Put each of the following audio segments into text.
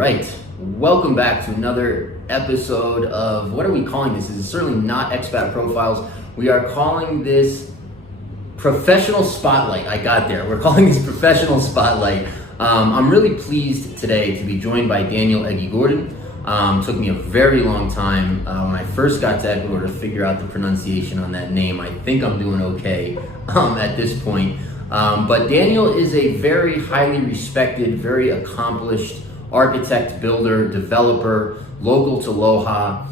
right, welcome back to another episode of, what are we calling this? This is certainly not Expat Profiles. We are calling this Professional Spotlight. I got there. We're calling this Professional Spotlight. I'm really pleased today to be joined by Daniela Igoren. Took me a very long time when I first got to Ecuador to figure out the pronunciation on that name. I think I'm doing okay at this point. But Daniel is a very highly respected, very accomplished architect, builder, developer, local to Loja.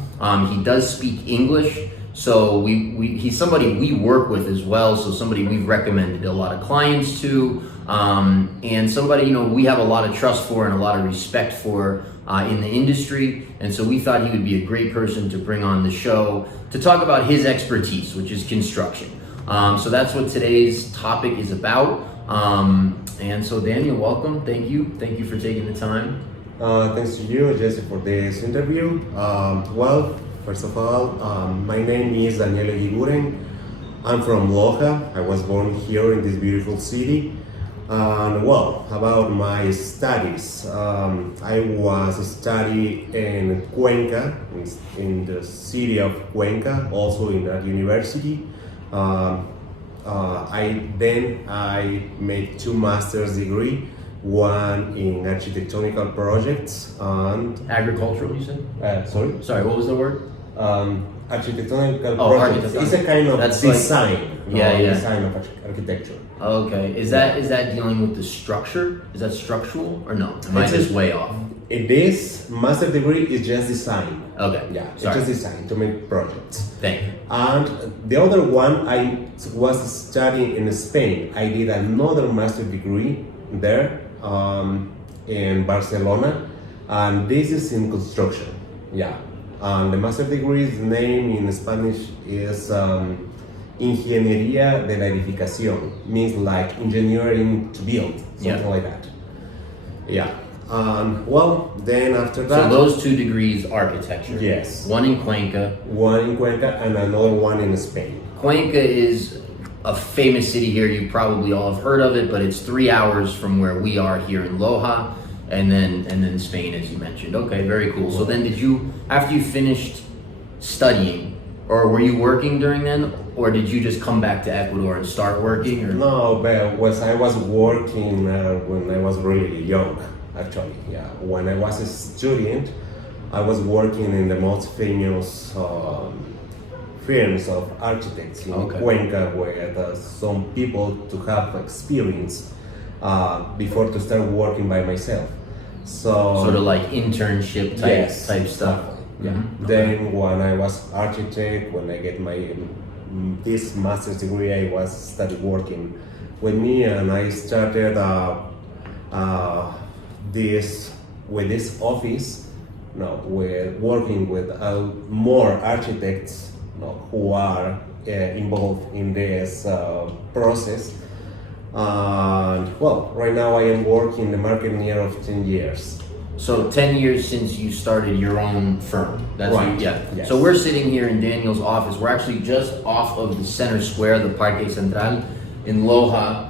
He does speak English, so he's somebody we work with as well, so somebody we've recommended a lot of clients to, and somebody we have a lot of trust for and a lot of respect for in the industry, and so we thought he would be a great person to bring on the show to talk about his expertise, which is construction. So that's what today's topic is about. And so Daniel, welcome. Thank you for taking the time. Thanks to you, Jesse, for this interview. Well, first of all, my name is Daniela Igoren. I'm from Loja. I was born here in this beautiful city. And well, about my studies, I was studying in Cuenca, in the city of Cuenca, also in that university. I made 2 master's degree, one in architectonical projects and Agricultural, you said? Sorry, what was the word? Architectonical projects. It's a kind of design, design of architecture. Okay, is that dealing with the structure? Is that structural or no? Am I just way off? It is. Master degree is just design. Okay. Yeah, it's just design to make projects. Thank you. And the other one, I was studying in Spain. I did another master degree there in Barcelona, and this is in construction. Yeah, and the master degree's name in Spanish is Ingeniería de la Edificación, means like engineering to build, something like that. Yeah. Well, then after that... So those 2 degrees, architecture. Yes. One in Cuenca. One in Cuenca and another one in Spain. Cuenca is a famous city here. You probably all have heard of it, but it's 3 hours from where we are here in Loja, and then Spain, as you mentioned. Okay, very cool. So then after you finished studying, or were you working during then, or did you just come back to Ecuador and start working? Or? No, but I was working when I was really young. Actually, yeah. When I was a student, I was working in the most famous firms of architects in Cuenca, where some people to have experience before to start working by myself. So sort of like internship type stuff. Yeah. Mm-hmm. Then when I was architect, when I get this master's degree, I was started working with me, and I started this office, we're working with more architects who are involved in this process. And well, right now I am working in the market near of 10 years. So 10 years since you started your own firm. That's right. Yeah. Yes. So we're sitting here in Daniel's office. We're actually just off of the center square, the Parque Central in Loja.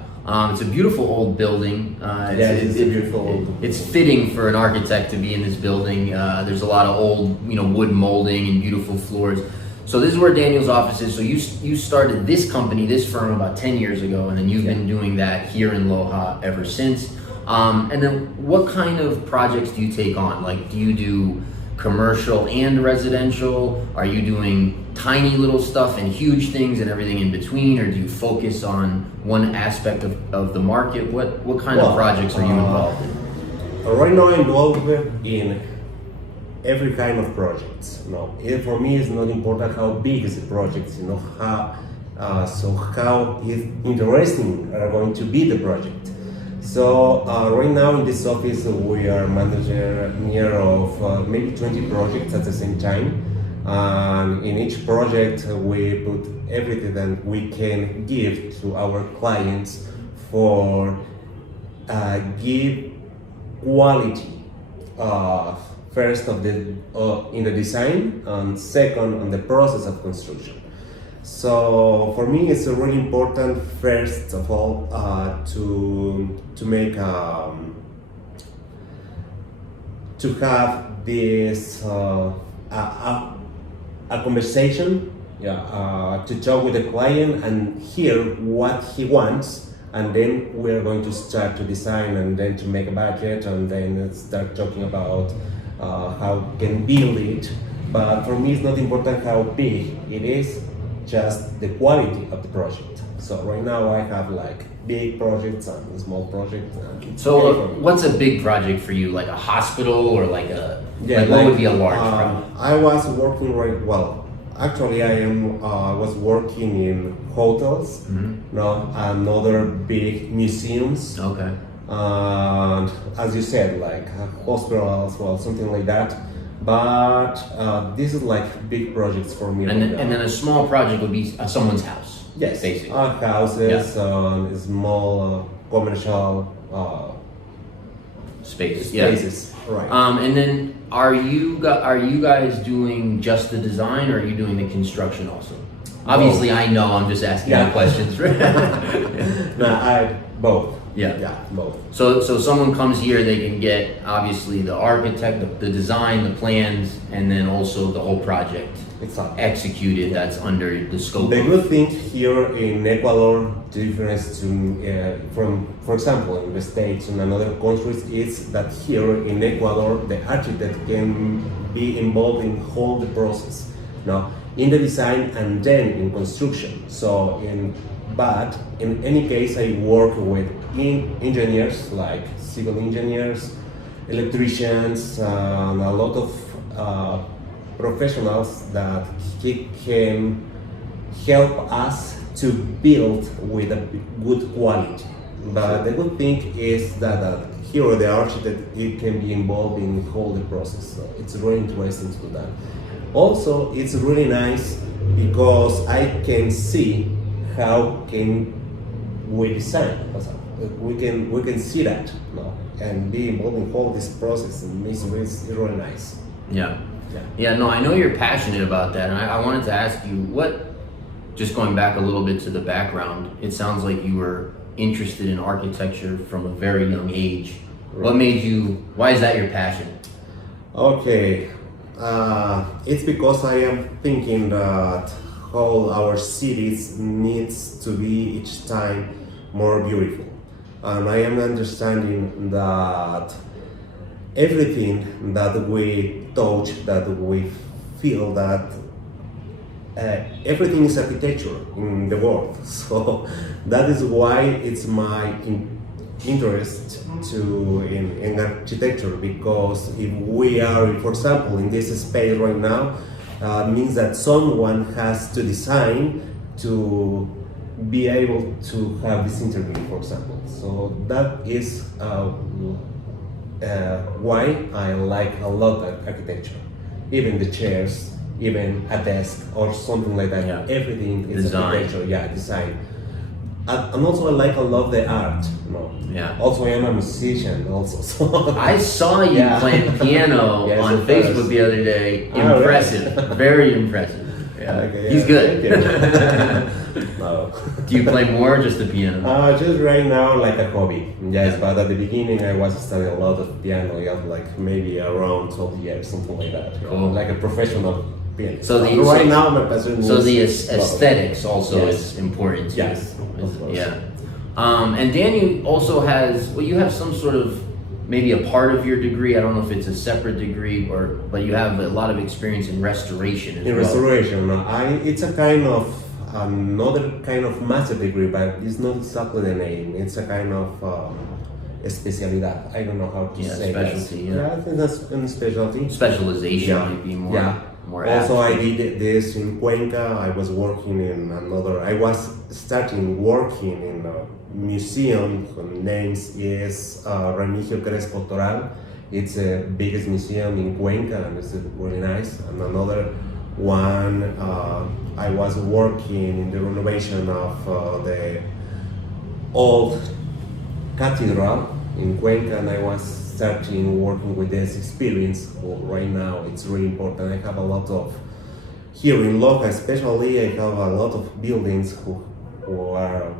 It's a beautiful old building. It's a beautiful old building. It's fitting for an architect to be in this building. There's a lot of old, wood molding and beautiful floors. So this is where Daniel's office is. So you started this company, this firm, about 10 years ago, and then you've been doing that here in Loja ever since. And then what kind of projects do you take on? Like, do you do commercial and residential? Are you doing tiny little stuff and huge things and everything in between, or do you focus on one aspect of the market? What kind of projects are you involved in? Right now I'm involved in every kind of projects. For me it's not important how big is the project, how interesting are going to be the project. So right now in this office we are manager near of maybe 20 projects at the same time. And in each project we put everything that we can give to our clients for give quality first in the design, and second on the process of construction. So for me, it's really important, first of all, to make to have this a conversation, to talk with the client and hear what he wants, and then we're going to start to design and then to make a budget and then start talking about how we can build it. But for me, it's not important how big it is, just the quality of the project. So right now I have like big projects and small projects. So what's a big project for you? Like a hospital or like a, what would be a large project? I was working actually I was working in hotels, another big museums. Okay. And as you said, like hospitals, something like that. But this is like big projects for me. And then a small project would be someone's house. Yes, basically. Houses, small commercial spaces. Spaces, right. And then are you guys doing just the design, or are you doing the construction also? Obviously, I know. I'm just asking the questions. No, both. Yeah, both. So someone comes here, they can get obviously the architect, the design, the plans, and then also the whole project executed. That's under the scope. The good thing here in Ecuador, difference to from, for example, in the States and other countries, is that here in Ecuador, the architect can be involved in whole the process, in the design and then in construction. But in any case, I work with engineers like civil engineers, electricians, and a lot of professionals that can help us to build with a good quality. But the good thing is that here the architect can be involved in the whole process. So it's really interesting to do that. Also, it's really nice because I can see how can we design. We can see that, and be involved in all this process, and it's really nice. Yeah, no, I know you're passionate about that, and I wanted to ask you, just going back a little bit to the background, it sounds like you were interested in architecture from a very young age. Right. Why is that your passion? Okay, it's because I am thinking that all our cities needs to be each time more beautiful. And I am understanding that everything that we touch, that we feel, that everything is architecture in the world. So that is why it's my interest in architecture, because if we are, for example, in this space right now, means that someone has to design to be able to have this interview, for example. So that is why I like a lot of architecture. Even the chairs, even a desk or something like that. Yeah. Everything is Design. architecture. Design. And also I like a lot the art. Yeah. Also I am a musician also. So I saw you playing piano Yes, on of Facebook course. the other day. Oh, Impressive. Very impressive. Yeah. Okay, He's good. No. Do you play more or just the piano? Just right now, like a hobby. Yes, but at the beginning, I was studying a lot of piano. Like maybe around 12 years, something like that. Cool. Like a professional pianist. So right now, my passion So is the aesthetics also Yes. is important too. Yes, of course. Yeah. And Danny also has, you have some sort of, maybe a part of your degree, I don't know if it's a separate degree, but you have a lot of experience in restoration as well. Restoration, it's a kind of another kind of master degree, but it's not exactly the name. It's a kind of a specialidad. I don't know how to say specialty. that. I think that's a specialty. Specialization might be more Also, I apt. did this in Cuenca. I was working in I was starting working in a museum whose name is Remigio Crespo Toral. It's the biggest museum in Cuenca, and it's really nice. And another one, I was working in the renovation of the old cathedral in Cuenca, and I was starting working with this experience. Right now, it's really important. I have a lot of, here in Loja especially, I have a lot of buildings who are,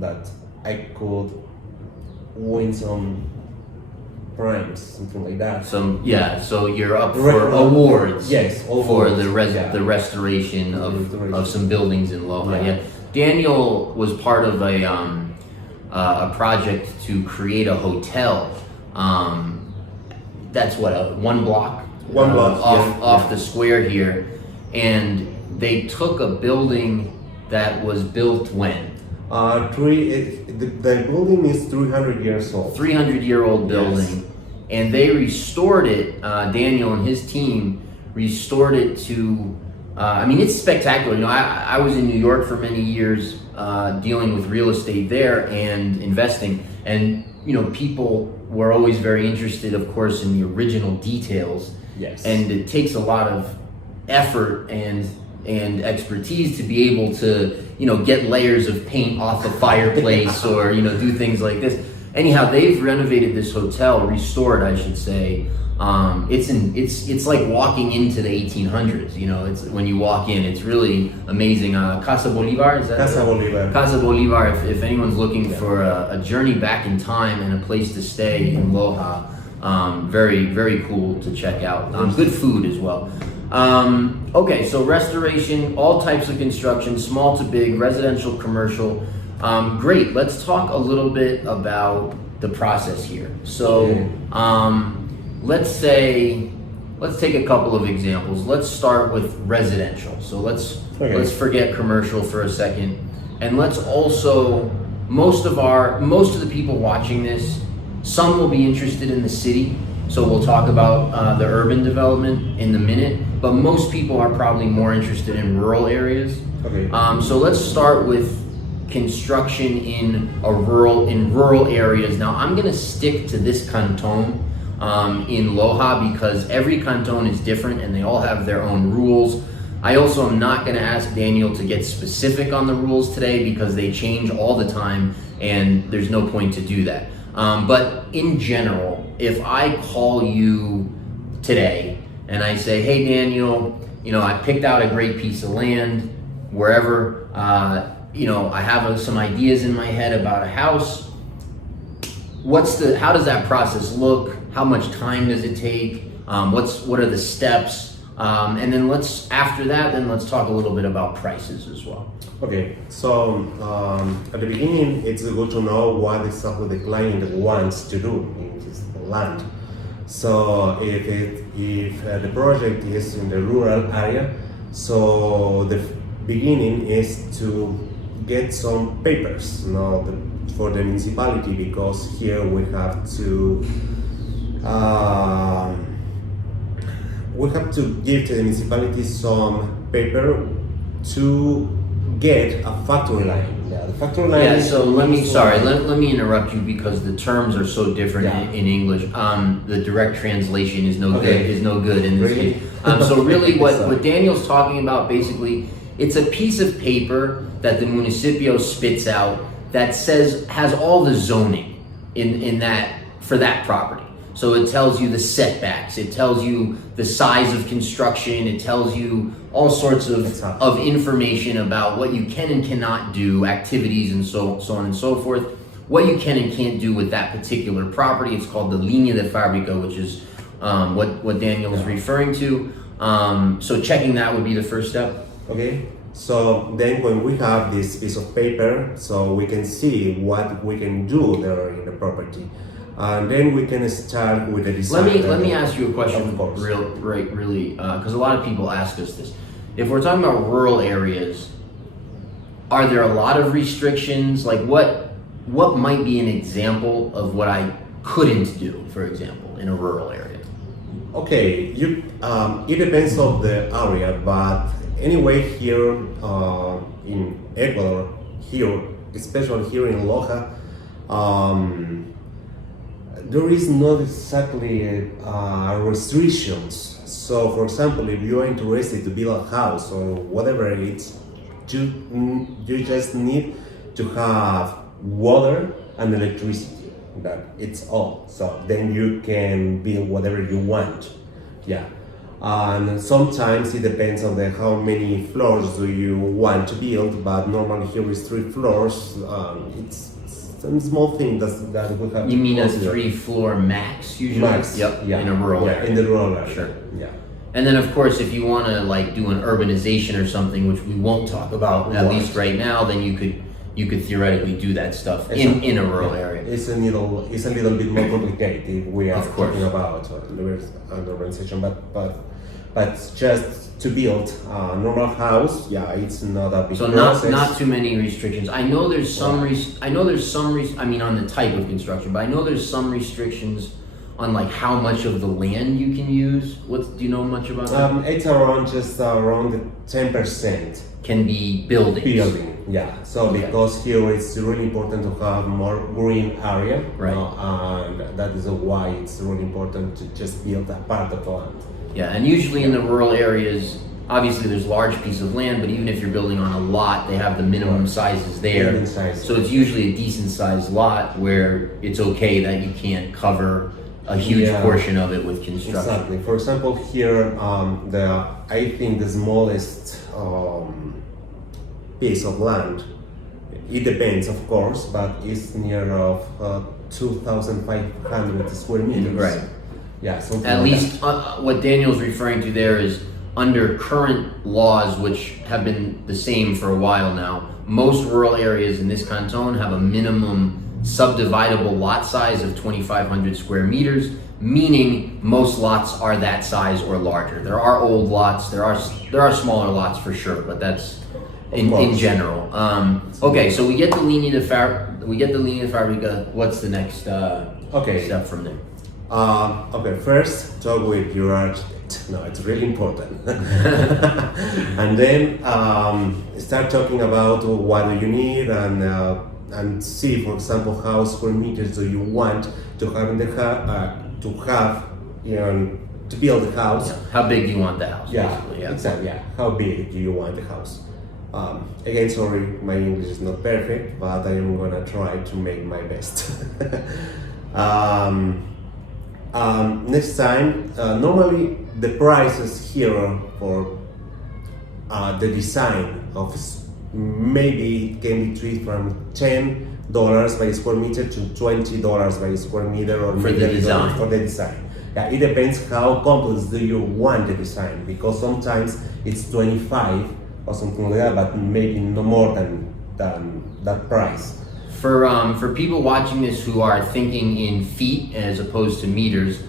that I could win some primes, something like that. So you're up for awards. Yes, for awards, the restoration of some buildings in Loja. Yeah. Yeah. Daniel was part of a project to create a hotel. That's what, one block off the square here, and they took a building that was built when. The building is 300 years old. 300-year-old building, yes. And they restored it. Daniel and his team restored it to. It's spectacular. I was in New York for many years, dealing with real estate there and investing, and people were always very interested, of course, in the original details. Yes. And it takes a lot of effort and expertise to be able to get layers of paint off a fireplace or do things like this. Anyhow, they've renovated this hotel, restored, I should say. It's like walking into the 1800s. It's when you walk in, it's really amazing. Casa Bolivar, is that? Casa Bolivar. Casa Bolivar. If anyone's looking for a journey back in time and a place to stay in Loja, very, very cool to check out. Good food as well. Okay, so restoration, all types of construction, small to big, residential, commercial. Great. Let's talk a little bit about the process here. So, let's take a couple of examples. Let's start with residential. So let's forget commercial for a second, and let's also most of the people watching this, some will be interested in the city. So we'll talk about the urban development in a minute, but most people are probably more interested in rural areas. Okay. So let's start with construction in rural areas. Now I'm gonna stick to this canton in Loja because every canton is different and they all have their own rules. I also am not gonna ask Daniel to get specific on the rules today because they change all the time and there's no point to do that. But in general, if I call you today and I say, hey Daniel, I picked out a great piece of land wherever, I have some ideas in my head about a house. How does that process look? How much time does it take? What are the steps? And then let's talk a little bit about prices as well. Okay, so at the beginning, it's good to know what exactly the client wants to do in his land. So if the project is in the rural area, so the beginning is to get some papers, for the municipality, because here we have to give to the municipality some paper to get a factory line. Yeah, the factory line. Yeah. So let me interrupt you because the terms are so different in English. The direct translation is no good in this case. So really, what Daniel's talking about basically, it's a piece of paper that the municipio spits out that has all the zoning in that for that property. So it tells you the setbacks, it tells you the size of construction, it tells you all sorts of information about what you can and cannot do, activities and so on and so forth, what you can and can't do with that particular property. It's called the línea de fábrica, which is what Daniel is referring to. So checking that would be the first step. Okay. So then when we have this piece of paper, so we can see what we can do there in the property. And then we can start with the design. Let me ask you a question, really, because a lot of people ask us this. If we're talking about rural areas, are there a lot of restrictions? Like what might be an example of what I couldn't do, for example, in a rural area? Okay, it depends on the area, but anyway, here in Ecuador, especially here in Loja, there is not exactly restrictions. So, for example, if you are interested to build a house or whatever it is, you just need to have water and electricity. It's all. So then you can build whatever you want. Yeah. And sometimes it depends on how many floors do you want to build, but normally here is 3 floors. It's some small thing that we have. You to mean a consider. 3-floor max usually? Max? Yep. Yeah. In a rural area. In the rural area. Sure. Yeah. And then of course, if you want to like do an urbanization or something, which we won't talk about at Right. least right now, then you could theoretically do that stuff in a rural area. It's a little bit more complicated if we are Of course. talking about an urbanization, but just to build a normal house, yeah, it's not a big So process. not too many restrictions. I know there's some I mean on the type of construction, but I know there's some restrictions on like how much of the land you can use. Do you know much about that? It's just around 10% Can be buildings. building. Yeah. So Okay. because here it's really important to have more green area, Right. And that is why it's really important to just build a part of the land. Yeah, and usually in the rural areas, obviously there's large pieces of land, but even if you're building on a lot, they have the minimum sizes there. Minimum size. So it's usually a decent sized lot where it's okay that you can't cover a huge Yeah. portion of it with construction. Exactly. For example, here, I think the smallest piece of land, it depends, of course, but it's near of 2,500 square meters. Right. Yeah. Something At like least what Daniel's referring to there is under current laws, which have been the same for a while now, most rural areas in this canton have a minimum subdividable lot size of 2,500 square meters, meaning most lots are that size or larger. There are old lots, there are smaller lots for sure, but that's in course. general. Okay, so we get the linea de fabrica. What's the next Okay. step from there? Okay, first talk with your architect. No, it's really important. And then start talking about what do you need and see, for example, how square meters do you want to have in the to build the house. How big do you want the house? Yeah, basically, yeah. exactly. Yeah, how big do you want the house? Again, sorry, my English is not perfect, but I am gonna try to make my best. Next time, normally the prices here for the design of maybe can be treated from $10 by square meter to $20 by square meter, or For maybe the $30 design. for the design. Yeah, it depends how complex do you want the design, because sometimes it's 25 or something like that, but maybe no more than that price. For people watching this who are thinking in feet as opposed to meters,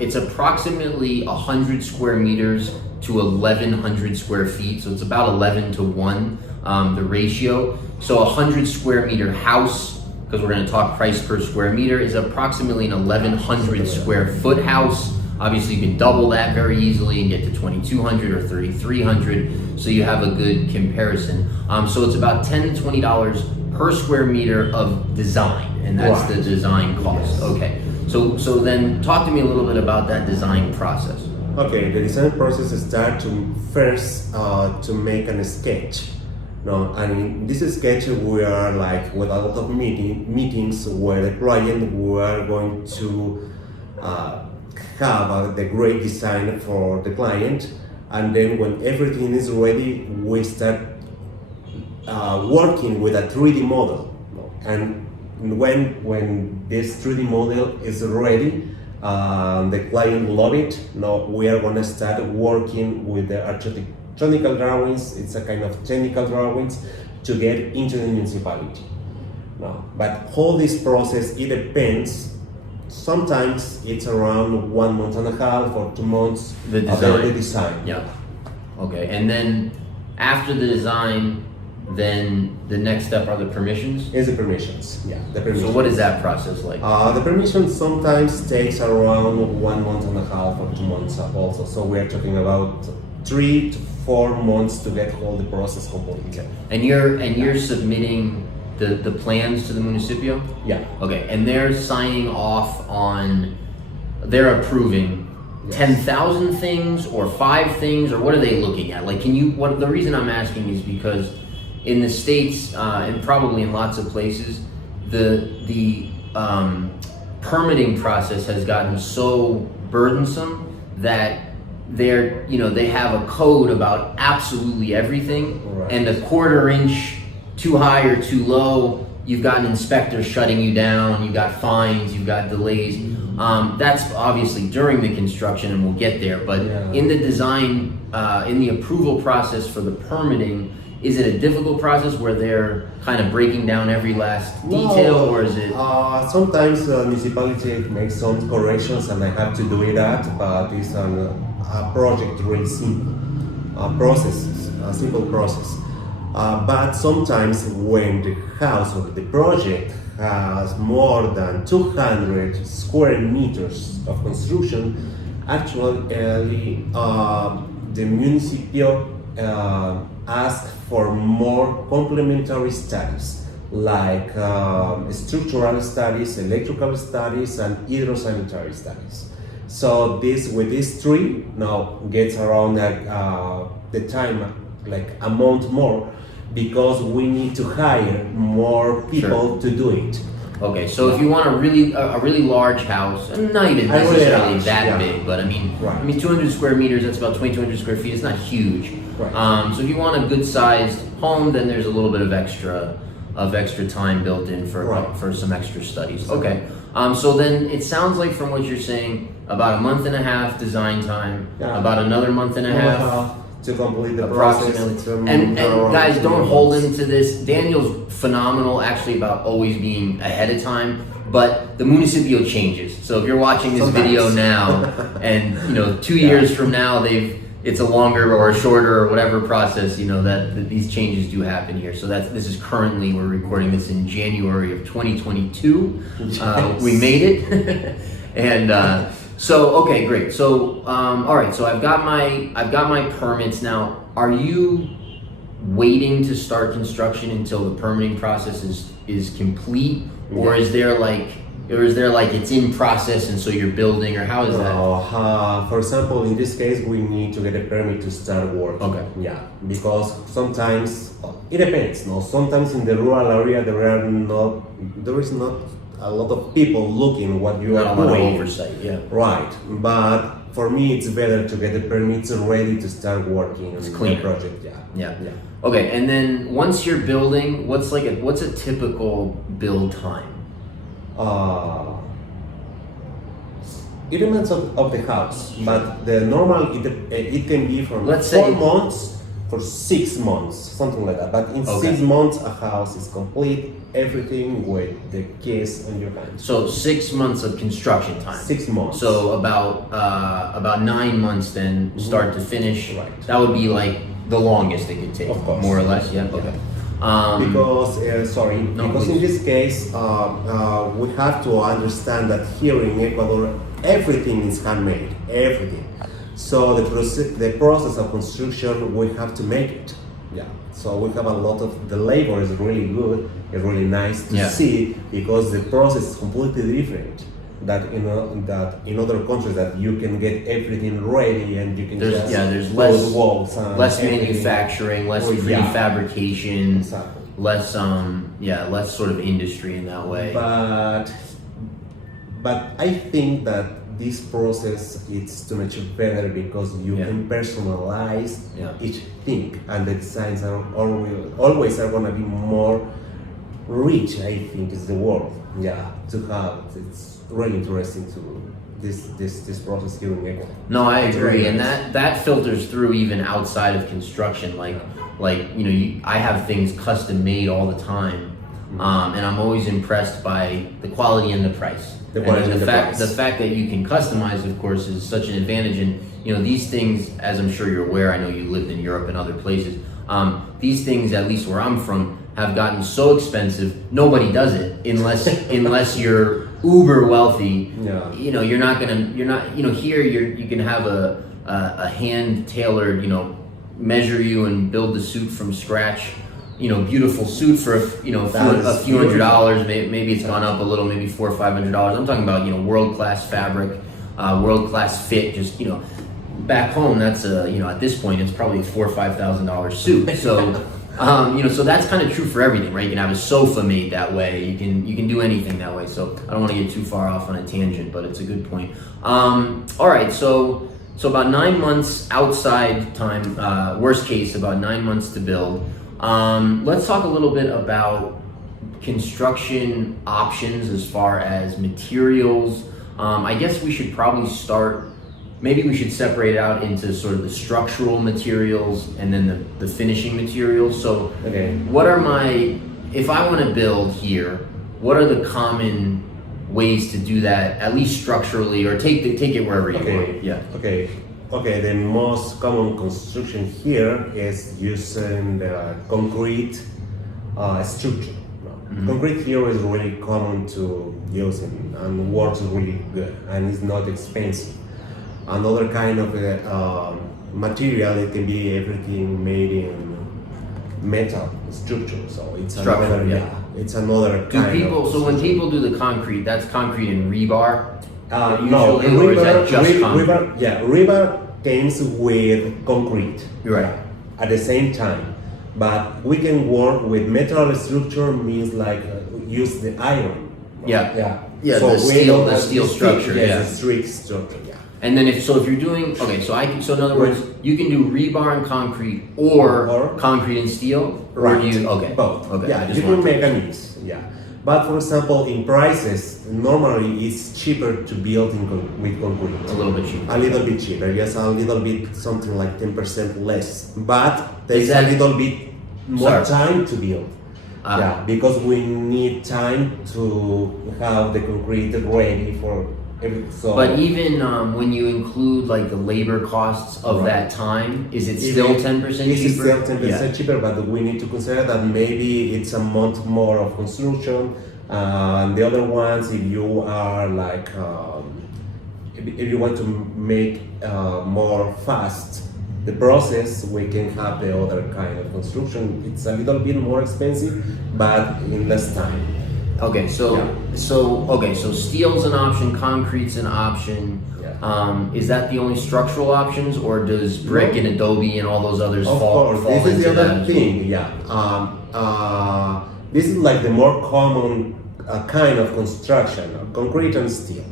it's approximately 100 square meters to 1,100 square feet. So it's about 11 to 1, the ratio. So 100 square meter house, because we're going to talk price per square meter, is approximately an 1,100 square foot house. Obviously, you can double that very easily and get to 2,200 or 3,300, so you have a good comparison. So it's about $10 to $20 per square meter of design, and that's Right. the design cost. Yes. Okay, so then talk to me a little bit about that design process. Okay, the design process starts first to make a sketch. No, and in this sketch we are like with a lot of meetings where the client we are going to have the great design for the client, and then when everything is ready, we start working with a 3D model. No? And when this 3D model is ready, the client love it. Now we are gonna start working with the architectural drawings. It's a kind of technical drawings to get into the municipality. No, but all this process, it depends. Sometimes it's around 1 month and a half or 2 months. The about design. the design. Yeah. Okay, and then after the design, then the next step are the permissions. Is the permissions. Yeah, the permissions. So what is that process like? The permission sometimes takes around 1 month and a half or 2 months also. So we are talking about 3 to 4 months to get all the process completed. And you're submitting the plans to the municipio? Yeah. Okay, and they're signing off on, they're approving Yes. 10,000 things or 5 things, or what are they looking at? Like, the reason I'm asking is because in the States, and probably in lots of places, the permitting process has gotten so burdensome that they have a code about absolutely everything, Right. and a quarter inch too high or too low you've got inspectors shutting you down, you've got fines, you've got delays. That's obviously during the construction, and we'll get there. But in the design, in the approval process for the permitting, is it a difficult process where they're kind of breaking down every last detail, or is it? Sometimes the municipality makes some corrections, and I have to do that. But it's a project really simple process, a simple process. But sometimes when the house or the project has more than 200 square meters of construction, actually the municipal ask for more complementary studies like structural studies, electrical studies, and hydrosanitary studies. So this with these three now gets around the time like a month more, because we need to hire more people to do it. Okay, so if you want a really large house, and not even necessarily that big, but I mean 200 square meters, that's about 2,200 square feet. It's not huge. Right. So if you want a good sized home, then there's a little bit of extra time built in for some extra studies. Okay. So then it sounds like from what you're saying, about a month and a half design time, about another month and a half to complete the approximately. process. And guys, don't hold into this. Daniel's phenomenal actually about always being ahead of time, but the municipio changes. So if you're watching this video now and 2 years from now it's a longer or a shorter or whatever process, that these changes do happen here. So this is currently, we're recording this in January of 2022. Yes. We made it. And so, okay, great. So, all right. So I've got my permits now. Are you waiting to start construction until the permitting process is complete, or is there like it's in process and so you're building, or how is that? For example, in this case, we need to get a permit to start work. Okay. Yeah, because sometimes it depends. No, sometimes in the rural area there is not a lot of people looking what you are doing. Not a lot of oversight. Yeah. Right, but for me, it's better to get the permits ready to start working on the project. Yeah. Okay, and then once you're building, what's a typical build time? It depends of the house, but the normal it can be from Let's say 4 months for 6 months, something like that. But in 6 months, a house is complete, everything with the keys on your hands. So 6 months of construction time. 6 months. So about 9 months then, start to finish. Right. That would be like the longest it could take, Of course. more or less. Yeah. Okay. Because please. in this case we have to understand that here in Ecuador everything is handmade, everything. So the process of construction, we have to make it. Yeah. So we have a lot of the labor is really good. It's really nice to see, because the process is completely different. That in other countries that you can get everything ready and you can there's build walls, less manufacturing, less prefabrication, less less sort of industry in that way. But I think that this process is too much better, because you can personalize each thing, and the designs are always are gonna be more rich. I think is the word. Yeah, to have it's really interesting to this process here in Ecuador. No, I agree, and that filters through even outside of construction. Like I have things custom made all the time, and I'm always impressed by the quality and the price. The fact that you can customize, of course, is such an advantage. And these things, as I'm sure you're aware, I know you lived in Europe and other places. These things, at least where I'm from, have gotten so expensive. Nobody does it unless you're uber wealthy. Yeah. You're not here. You can have a hand tailored, measure you and build the suit from scratch. Beautiful suit for a few $100. Maybe it's gone up a little, maybe $400 or $500. I'm talking about world-class fabric, world-class fit. Just back home, that's at this point it's probably a $4,000 or $5,000 suit. So so that's kind of true for everything, right? You can have a sofa made that way. You can do anything that way. So I don't want to get too far off on a tangent, but it's a good point. All right, so about 9 months outside time. Worst case, about 9 months to build. Let's talk a little bit about construction options as far as materials. I guess we should probably start, maybe we should separate out into sort of the structural materials and then the finishing materials. So what are if I want to build here, what are the common ways to do that, at least structurally, or take it wherever you want? Yeah. Okay, the most common construction here is using the concrete structure. Concrete here is really common to use and works really good, and it's not expensive. Another kind of material, it can be everything made in metal structure, so it's it's another kind of. So when people do the concrete, that's concrete and rebar? No, or is that just concrete? Rebar comes with concrete. Right. At the same time, but we can work with metal structure, means like use the iron. Yeah. So the steel structure. The strict structure. Yeah. And then if you're doing so in other words, you can do rebar and concrete or concrete and steel, right? Both. Okay. Yeah, you can make a mix. Yeah. But for example, in prices, normally it's cheaper to build with concrete. A little bit cheaper. A little bit cheaper, yes, a little bit, something like 10% less. But there's a little bit more time to build. Because we need time to have the concrete ready for everything. So, but even when you include like the labor costs of that time, is it still 10% cheaper? It's still 10% cheaper, but we need to consider that maybe it's a month more of construction. And the other ones, if you are like, if you want to make more fast the process, we can have the other kind of construction. It's a little bit more expensive, but in less time. Okay, so steel's an option, concrete's an option. Yeah. Is that the only structural options, or does brick and Adobe and all those others fall this is into the other thing? Yeah. This is like the more common kind of construction, concrete and steel.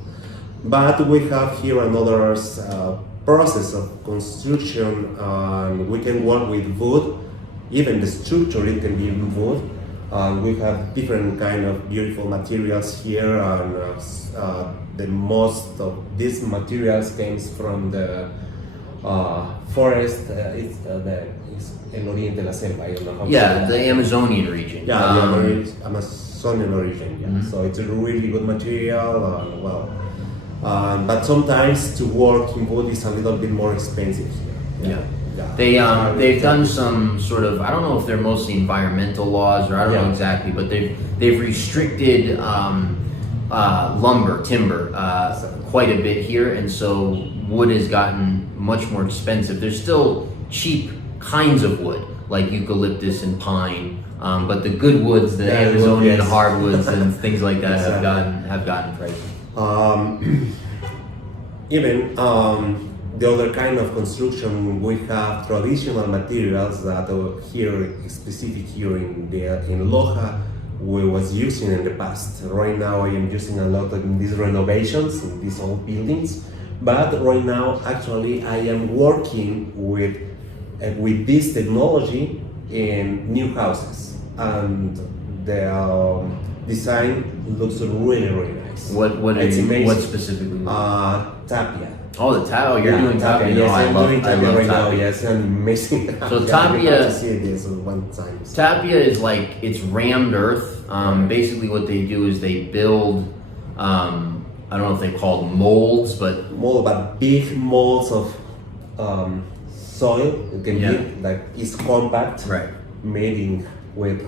But we have here another process of construction, and we can work with wood. Even the structure, it can be wood. We have different kind of beautiful materials here, and the most of these materials comes from the forest. It's El Oriente, la Selva. I don't know how to say the Amazonian region. Yeah, the Amazonian region. Yeah. Mm-hmm. So it's a really good material, and but sometimes to work in wood is a little bit more expensive here. Yeah. They've done some sort of, I don't know if they're mostly environmental laws, or I don't know exactly, but they've restricted timber quite a bit here, and so wood has gotten much more expensive. There's still cheap kinds of wood like eucalyptus and pine, but the good woods, the Amazonian hardwoods and things like that have gotten pricey. The other kind of construction, we have traditional materials that are here, specific here in Loja, we was using in the past. Right now I am using a lot of these renovations in these old buildings, but right now actually I am working with this technology in new houses, and the design looks really, really nice. What specifically? Tapia. Oh, the Tapia! You're doing Tapia. Yes, I love right now. Tapia. Yes, amazing. So Tapia. See this one time. Tapia is like, it's rammed earth. Basically, what they do is they build. I don't know if they're called molds, but big molds of soil. It can be like it's compact. Right. Made with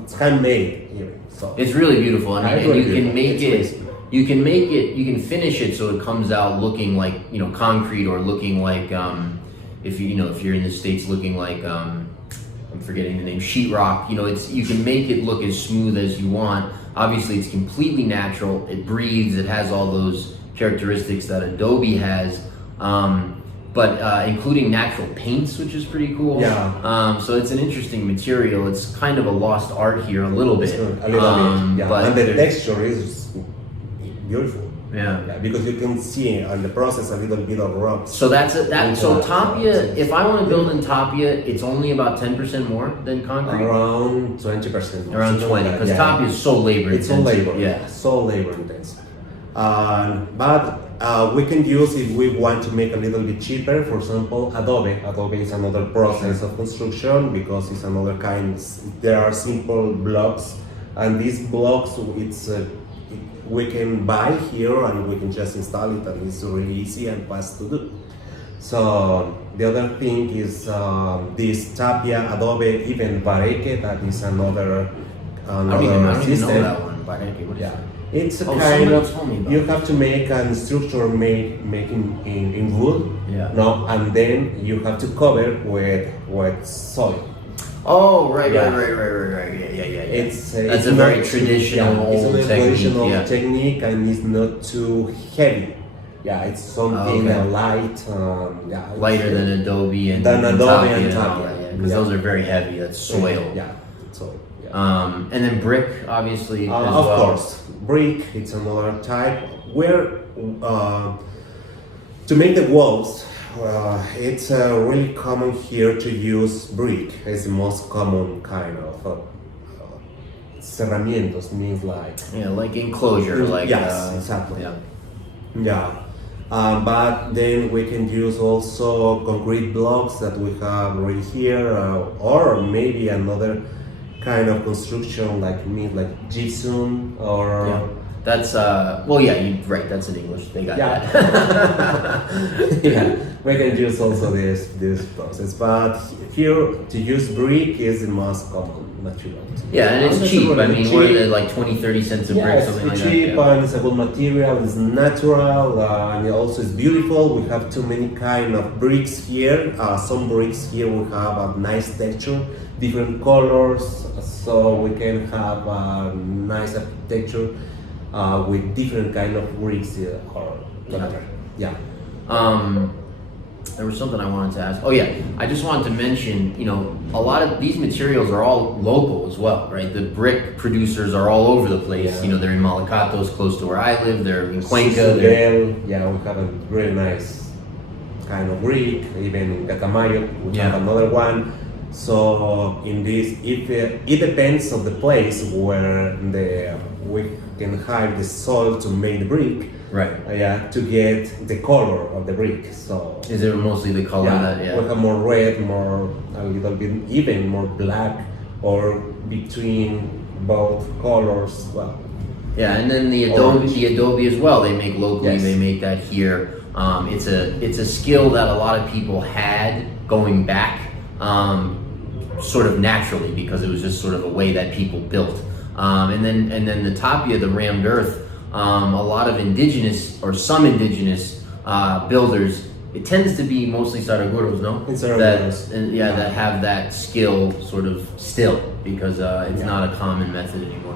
it's handmade here. So it's really beautiful. And you can make it. You can finish it so it comes out looking like, concrete, or looking like, if you're in the States, looking like, I'm forgetting the name, sheetrock. You can make it look as smooth as you want. Obviously, it's completely natural. It breathes. It has all those characteristics that Adobe has, but including natural paints, which is pretty cool. Yeah. So it's an interesting material. It's kind of a lost art here, a little bit. A little bit. Yeah. But and the texture is beautiful. Yeah. because you can see on the process a little bit of rocks. So so Tapia. Yes. If I want to build in Tapia, it's only about 10% more than concrete. Around 20%. Around 20, because Tapia is so labor It's so intensive. labor, Yeah. so labor intensive. But we can use, if we want to make a little bit cheaper, for example, Adobe. Adobe is another process of construction because it's another kind. There are simple blocks, and these blocks we can buy here and we can just install it, and it's really easy and fast to do. So the other thing is this Tapia Adobe, even Bareque, that is another I don't even know system. that one. Bareque, what is Yeah, that? it's a kind somebody of, told me about you it. have to make a structure making in wood, Yeah. no, and then you have to cover with soil. Oh, right. Yeah. Yeah. It's That's it's a very not traditional too, it's old a technique. traditional Yeah. technique, and it's not too heavy. Yeah, it's something Okay. light. Lighter than Adobe and Than Adobe Tapia and all Tapia. that, because Yeah. those are very heavy. That's soil. Yeah, so yeah. And then brick, obviously, as Of well. course, brick. It's another type. Where to make the walls, it's really common here to use brick. It's the most common kind of cerramientos, means like Yeah, like enclosure, like yes, exactly. Yeah. Yeah. But then we can use also concrete blocks that we have right here, or maybe another kind of construction like gypsum or Yeah. That's well, yeah, right. That's in English. They got Yeah. that. yeah, we can use also this process. But here to use brick is the most common material. Yeah, and it's And cheap. I mean, what are cheap. they, like 20, 30 cents a brick, Yeah, something it's like cheap that. and it's a good material. It's natural and it also is beautiful. We have too many kind of bricks here. Some bricks here we have a nice texture, different colors, so we can have a nice architecture with different kind of bricks or whatever. Yeah. There was something I wanted to ask. Oh yeah, I just wanted to mention, a lot of these materials are all local as well, right? The brick producers are all over the place. Yeah. They're in Malacatos, close to where I live. They're in Cuenca. They're- Yeah, we have a really nice kind of brick. Even in Catamayo, we Yeah. have another one. So in this, it depends on the place where we can have the soil to make the brick. Right. Yeah, to get the color of the brick. So Is it mostly the color that? we have more red, more a little bit even more black, or between both colors. Well, Yeah, and then the Adobe as well. They make locally. Yes. They make that here. It's a skill that a lot of people had going back, sort of naturally, because it was just sort of a way that people built. And then the Tapia, the rammed earth. A lot of indigenous or some indigenous builders. It tends to be mostly Saraguros, no? It's Saraguros. That have that skill sort of still, because it's not a common method anymore.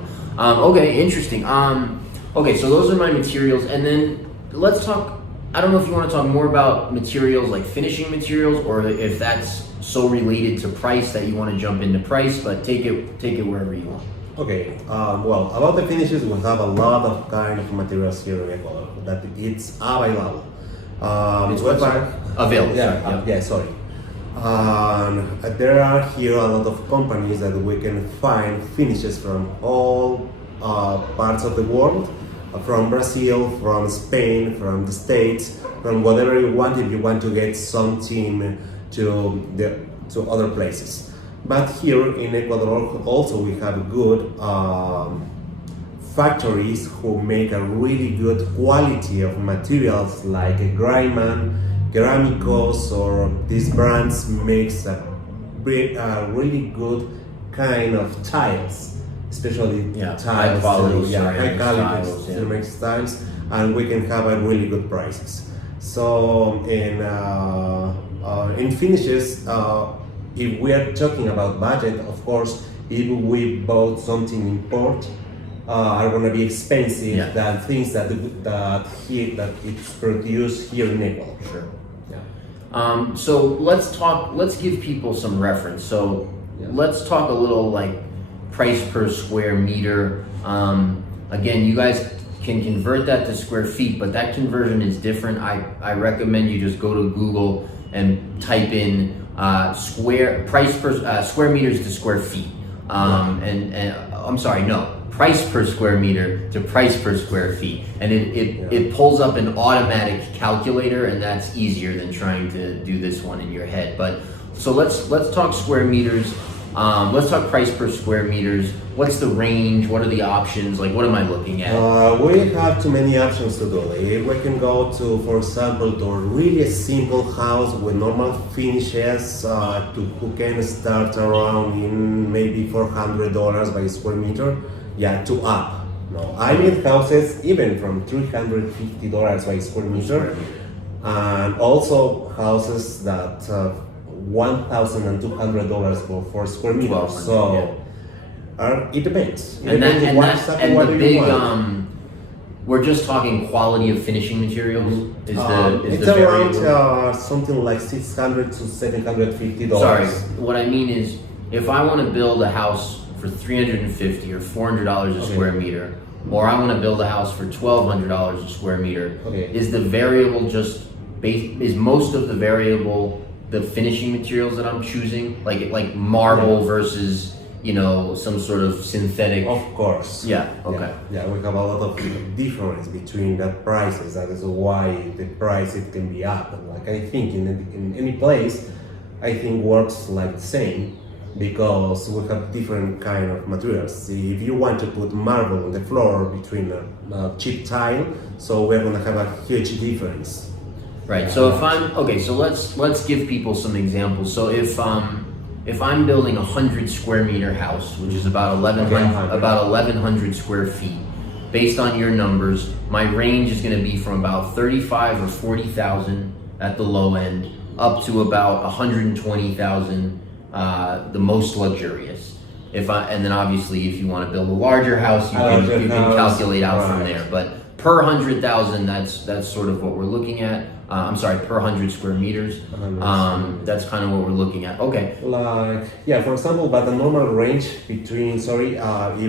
Okay, interesting. Okay, so those are my materials, and then let's talk. I don't know if you want to talk more about materials, like finishing materials, or if that's so related to price that you want to jump into price. But take it wherever you want. okay. Well, about the finishes, we have a lot of kind of materials here in Ecuador that it's available. It's what, sorry? Available. Yeah, sorry. There are here a lot of companies that we can find finishes from all parts of the world, from Brazil, from Spain, from the States, from whatever you want. If you want to get something to other places. But here in Ecuador also we have good factories who make a really good quality of materials like Graiman, Ceramicos, or these brands makes a really good kind of tiles, especially tiles, high quality high quality tiles, ceramic tiles, and we can have a really good prices. So in finishes, if we are talking about budget, of course, if we bought something import, are going to be expensive than things that it's produced here in Ecuador. Sure. Yeah. So let's give people some reference. So let's talk a little like price per square meter. Again, you guys can convert that to square feet, but that conversion is different. I recommend you just go to Google and type in square meters to square feet. And I'm sorry, no, price per square meter to price per square feet, and it pulls up an automatic calculator, and that's easier than trying to do this one in your head. But so let's talk square meters. Let's talk price per square meters. What's the range? What are the options? Like, what am I looking at? We have too many options to do. We can go to, for example, to a really simple house with normal finishes who can start around in maybe $400 by square meter. Yeah, to up. No, I need houses even from $350 by square meter, and also houses that $1,200 for square meter. So it depends. And the big we're just talking quality of finishing materials. It's around something like $600 to $750. Sorry, what I mean is, if I want to build a house for $350 or $400 a square meter, or I want to build a house for $1,200 a square meter, is the variable just is most of the variable the finishing materials that I'm choosing, like marble versus some sort of synthetic? Of course. Yeah. Okay. Yeah, we have a lot of difference between the prices. That is why the price it can be up. Like I think in any place, I think works like the same, because we have different kind of materials. If you want to put marble on the floor between a cheap tile, so we're gonna have a huge difference. Right. So so let's give people some examples. So if I'm building a 100 square meter house, which is about 1,100 square feet, based on your numbers, my range is going to be from about 35 or 40,000 at the low end up to about 120,000, the most luxurious. And then obviously if you want to build a larger house, you can calculate out from there. But per 100,000, that's sort of what we're looking at. I'm sorry, per 100 square meters. That's kind of what we're looking at. Okay. For example, but the normal range between, if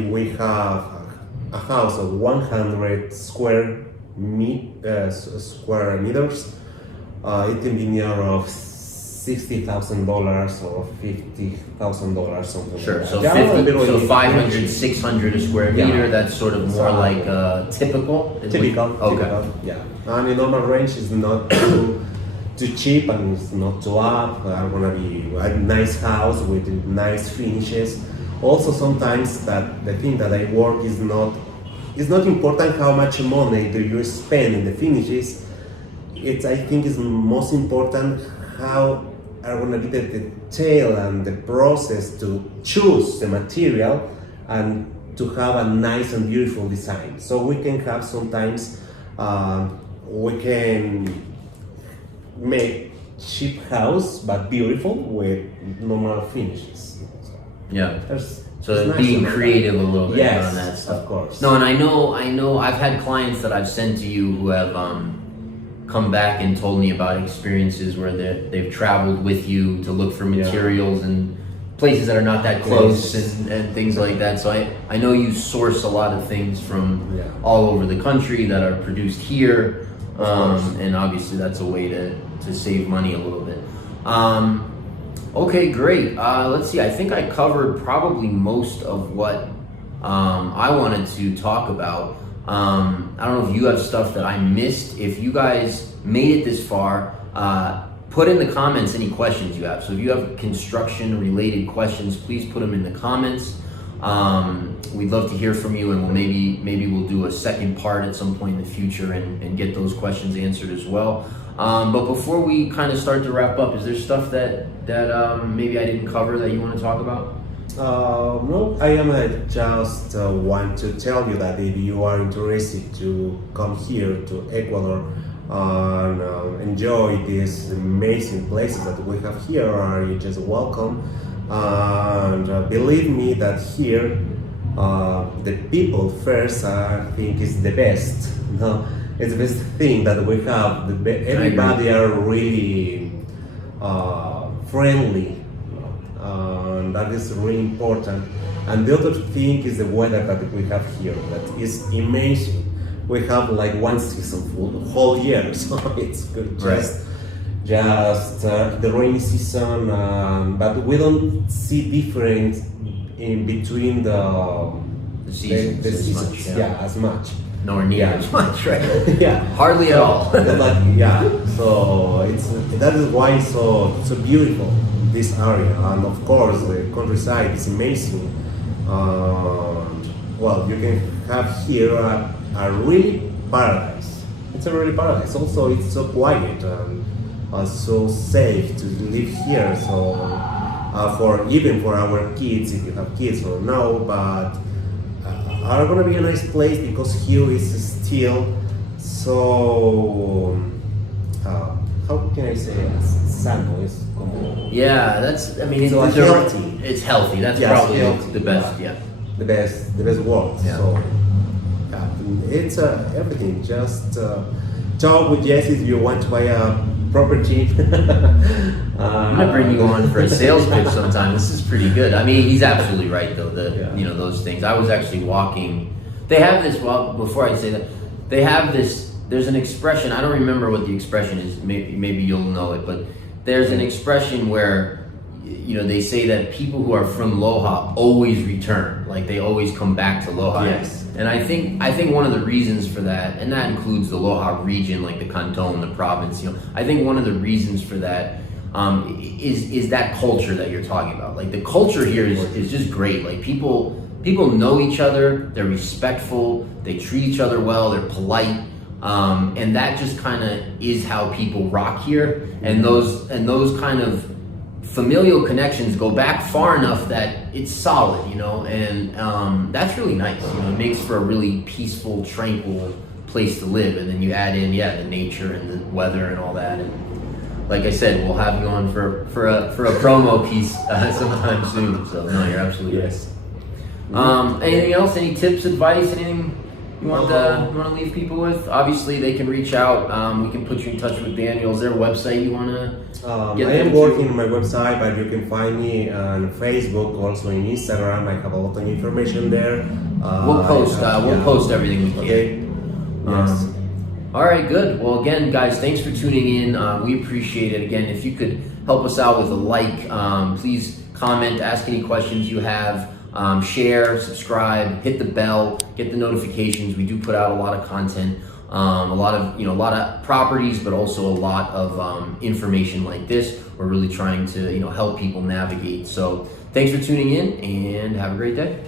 we have a house of 100 square meters, it can be near of $60,000 or $50,000, something. Sure. Like So that. so 500, 600 a square meter. That's sort of more like typical. Typical. Yeah. And the normal range is not too cheap and it's not too up. I want to be a nice house with nice finishes. Also, sometimes that the thing that I work is not important how much money do you spend in the finishes. I think is most important how are going to be the detail and the process to choose the material and to have a nice and beautiful design. So we can have sometimes we can make cheap house but beautiful with normal finishes. Yeah. So being creative a little bit on that stuff. Of course. No, and I know I've had clients that I've sent to you who have come back and told me about experiences where they've traveled with you to look for materials and places that are not that close and things like that. So I know you source a lot of things from all over the country that are produced here, and obviously that's a way to save money a little bit. Okay, great. Let's see. I think I covered probably most of what I wanted to talk about. I don't know if you have stuff that I missed. If you guys made it this far, put in the comments any questions you have. So if you have construction related questions, please put them in the comments. We'd love to hear from you, and maybe we'll do a second part at some point in the future and get those questions answered as well. But before we kind of start to wrap up, is there stuff that maybe I didn't cover that you want to talk about? No, I am just want to tell you that if you are interested to come here to Ecuador and enjoy these amazing places that we have here, are you just welcome. And believe me that here the people first, I think, is the best. No, it's the best thing that we have. Everybody are really friendly. That is really important. And the other thing is the weather that we have here. That is amazing. we have like one season for the whole year, so it's good. Just the rainy season, but we don't see difference in between the seasons, the as seasons, much, as much. Nor near as much, right? Yeah, Hardly at all. So that is why it's so beautiful, this area, and of course the countryside is amazing. Well, you can have here a really paradise. It's a really paradise. Also, it's so quiet and so safe to live here. So for even for our kids, if you have kids or no, but are gonna be a nice place because here is still so how can I say it? Sano is como I mean so it's healthy. It's healthy. That's probably the best. Yeah. The best word. Yeah. So it's everything. Just talk with Jesse if you want to buy a property. I'm gonna bring you on for a sales pitch sometime. This is pretty good. I mean, he's absolutely right though. Those things. I was actually walking. They have this. Well, before I say that, they have this. There's an expression. I don't remember what the expression is. Maybe you'll know it. But there's an expression where they say that people who are from Loja always return. Like they always come back to Loja. Yes. And I think one of the reasons for that, and that includes the Loja region, like the canton, the province. I think one of the reasons for that is that culture that you're talking about. Like the culture here is just great. Like people know each other, they're respectful, they treat each other well, they're polite, and that just kind of is how people rock here. And those kind of familial connections go back far enough that it's solid, and that's really nice. It makes for a really peaceful, tranquil place to live. And then you add in the nature and the weather and all that. And like I said, we'll have you on for a promo piece sometime soon. So no, you're absolutely right. Anything else? Any tips, advice, anything you want to leave people with? Obviously, they can reach out. We can put you in touch with Daniel. Is there a website you want to get? I am working on my website, but you can find me on Facebook, also in Instagram. I have a lot of information there. We'll post everything we can. Okay. Yes. All right, good. Well, again, guys, thanks for tuning in. We appreciate it. Again, if you could help us out with a like, please comment, ask any questions you have, share, subscribe, hit the bell, get the notifications. We do put out a lot of content, a lot of properties, but also a lot of information like this. We're really trying to help people navigate. So thanks for tuning in and have a great day.